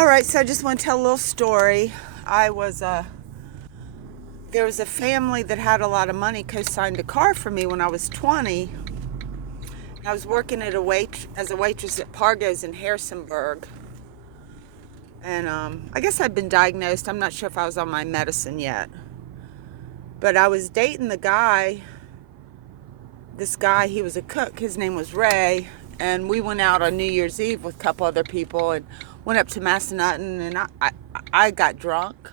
All right, so I just want to tell a little story. I was there was a family that had a lot of money co-signed a car for me when I was 20. I was working at as a waitress at Pargo's in Harrisonburg, and I guess I'd been diagnosed. I'm not sure if I was on my medicine yet, but I was dating the guy. This guy, he was a cook. His name was Ray, and we went out on New Year's Eve with a couple other people and went up to Massanutten, and I got drunk.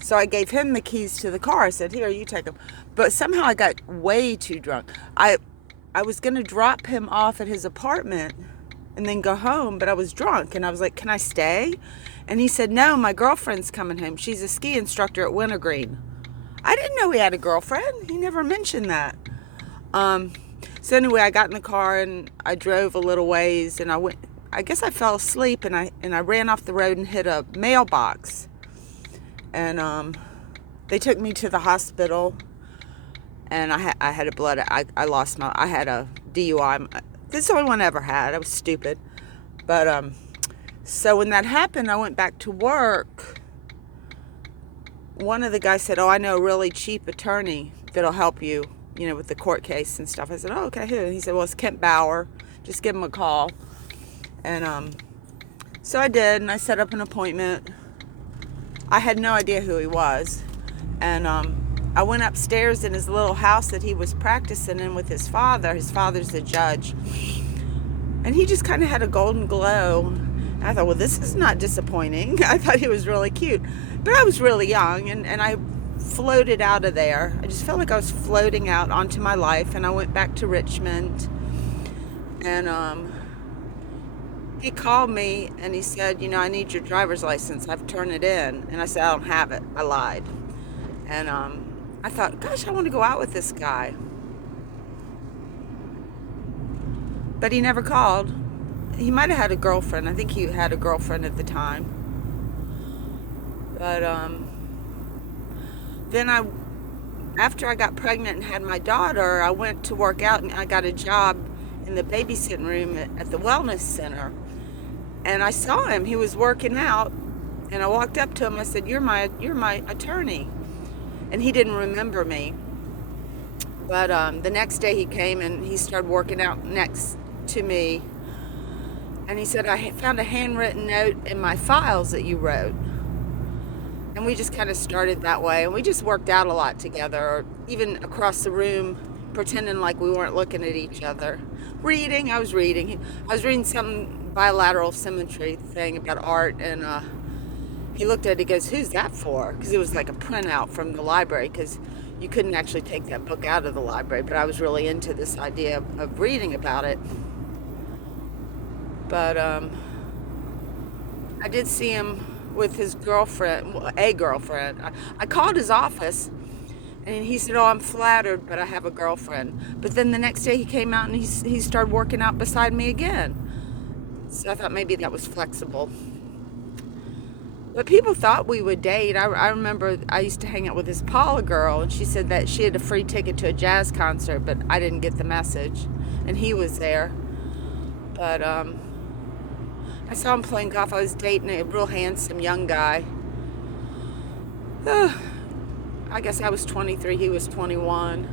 So I gave him the keys to the car. I said, "Here, you take them." But somehow I got way too drunk. I was going to drop him off at his apartment and then go home, but I was drunk, and I was like, "Can I stay?" And he said, "No, my girlfriend's coming home. She's a ski instructor at Wintergreen." I didn't know he had a girlfriend. He never mentioned that. So anyway, I got in the car and I drove a little ways, and I guess I fell asleep, and I ran off the road and hit a mailbox. And they took me to the hospital, and I had I had a DUI. This is the only one I ever had. I was stupid. But so when that happened, I went back to work. One of the guys said, "Oh, I know a really cheap attorney that'll help you, with the court case and stuff." I said, "Oh, okay, who?" And he said, "Well, it's Kent Bauer. Just give him a call." And so I did, and I set up an appointment. I had no idea who he was. And I went upstairs in his little house that he was practicing in with his father. His father's a judge. And he just kind of had a golden glow. And I thought, well, this is not disappointing. I thought he was really cute. But I was really young, and I floated out of there. I just felt like I was floating out onto my life, and I went back to Richmond. And he called me and he said, "I need your driver's license. I've turned it in." And I said, "I don't have it." I lied. And I thought, gosh, I want to go out with this guy. But he never called. He might have had a girlfriend. I think he had a girlfriend at the time. But then after I got pregnant and had my daughter, I went to work out, and I got a job in the babysitting room at the wellness center. And I saw him. He was working out, and I walked up to him. I said, you're my attorney." And he didn't remember me. But the next day he came, and he started working out next to me. And he said, "I found a handwritten note in my files that you wrote." And we just kind of started that way. And we just worked out a lot together, or even across the room, pretending like we weren't looking at each other. I was reading some bilateral symmetry thing about art, and he looked at it, he goes, "Who's that for?" Because it was like a printout from the library, because you couldn't actually take that book out of the library, but I was really into this idea of reading about it. But I did see him with his girlfriend, a girlfriend. I called his office, and he said, "Oh, I'm flattered, but I have a girlfriend." But then the next day he came out, and he started working out beside me again. So I thought maybe that was flexible. But people thought we would date. I remember I used to hang out with this Paula girl, and she said that she had a free ticket to a jazz concert, but I didn't get the message. And he was there. But I saw him playing golf. I was dating a real handsome young guy. I guess I was 23, he was 21.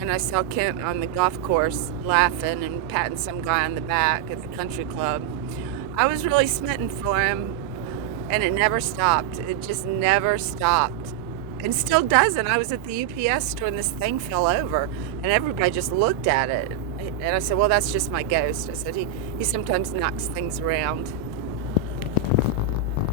And I saw Kent on the golf course laughing and patting some guy on the back at the country club. I was really smitten for him, and it never stopped. It just never stopped. And still doesn't. I was at the UPS store, and this thing fell over, and everybody just looked at it. And I said, "Well, that's just my ghost." I said, he sometimes knocks things around.